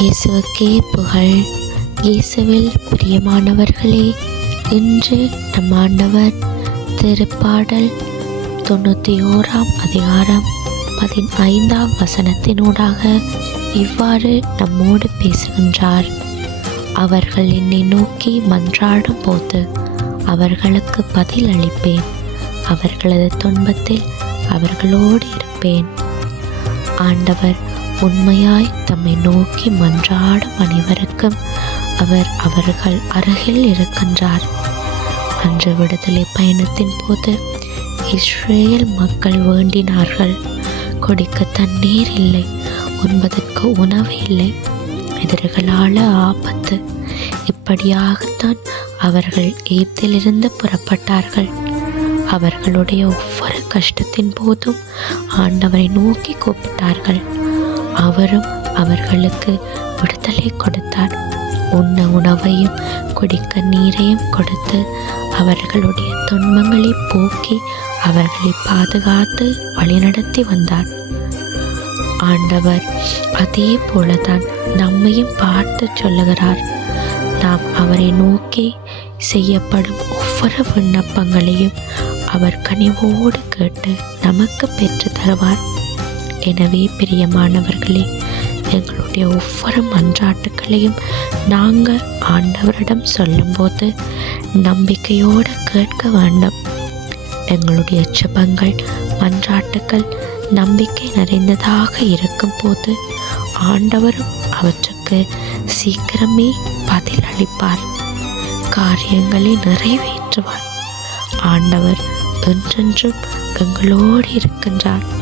இயேசுவுக்கே புகழ். இயேசுவில் பிரியமானவர்களே இன்று நம் ஆண்டவர் திருப்பாடல் தொண்ணூற்றி ஓராம் அதிகாரம் பதினைந்தாம் வசனத்தினூடாக இவ்வாறு நம்மோடு பேசுகின்றார். அவர்கள் என்னை நோக்கி மன்றாடும் போது அவர்களுக்கு பதில் அளிப்பேன். அவர்களது துன்பத்தில் அவர்களோடு இருப்பேன். ஆண்டவர் உண்மையாய் தம்மை நோக்கி மன்றாடும் அனைவருக்கும் அவர் அவர்கள் அருகில் இருக்கின்றார். அன்று விடுதலை பயணத்தின் போது இஸ்ரேல் மக்கள் வேண்டினார்கள். குடிக்க தண்ணீர் இல்லை உண்பதற்கு உணவு இல்லை. எதிர்களால ஆபத்து. இப்படியாகத்தான் அவர்கள் ஏத்திலிருந்து புறப்பட்டார்கள். அவர்களுடைய ஒவ்வொரு கஷ்டத்தின் போதும் ஆண்டவரை நோக்கி கூப்பிட்டார்கள். அவரும் அவர்களுக்கு விடுதலை கொடுத்தார். உண்ண உணவையும் குடிக்க நீரையும் கொடுத்து அவர்களுடைய துன்பங்களை போக்கி அவர்களை பாதுகாத்து வழிநடத்தி வந்தார். ஆண்டவர் அதே போலதான் நம்மையும் பார்த்து சொல்லுகிறார். நாம் அவரை நோக்கி செய்யப்படும் ஒவ்வொரு விண்ணப்பங்களையும் அவர் கனிவோடு கேட்டு நமக்கு பெற்று தருவார். எனவே பிரியமானவர்களே எங்களுடைய ஒவ்வொரு மன்றாட்டுகளையும் நாங்கள் ஆண்டவரிடம் சொல்லும்போது நம்பிக்கையோடு கேட்க வேண்டும். எங்களுடைய ஜபங்கள் மன்றாட்டுகள் நம்பிக்கை நிறைந்ததாக இருக்கும்போது ஆண்டவரும் அவற்றுக்கு சீக்கிரமே பதில் அளிப்பார் காரியங்களை நிறைவேற்றுவார். ஆண்டவர் என்றென்றும் எங்களோடு இருக்கின்றார்.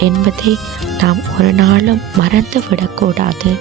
என்பதை நாம் ஒரு நாளும் மறந்து விடக்கூடாது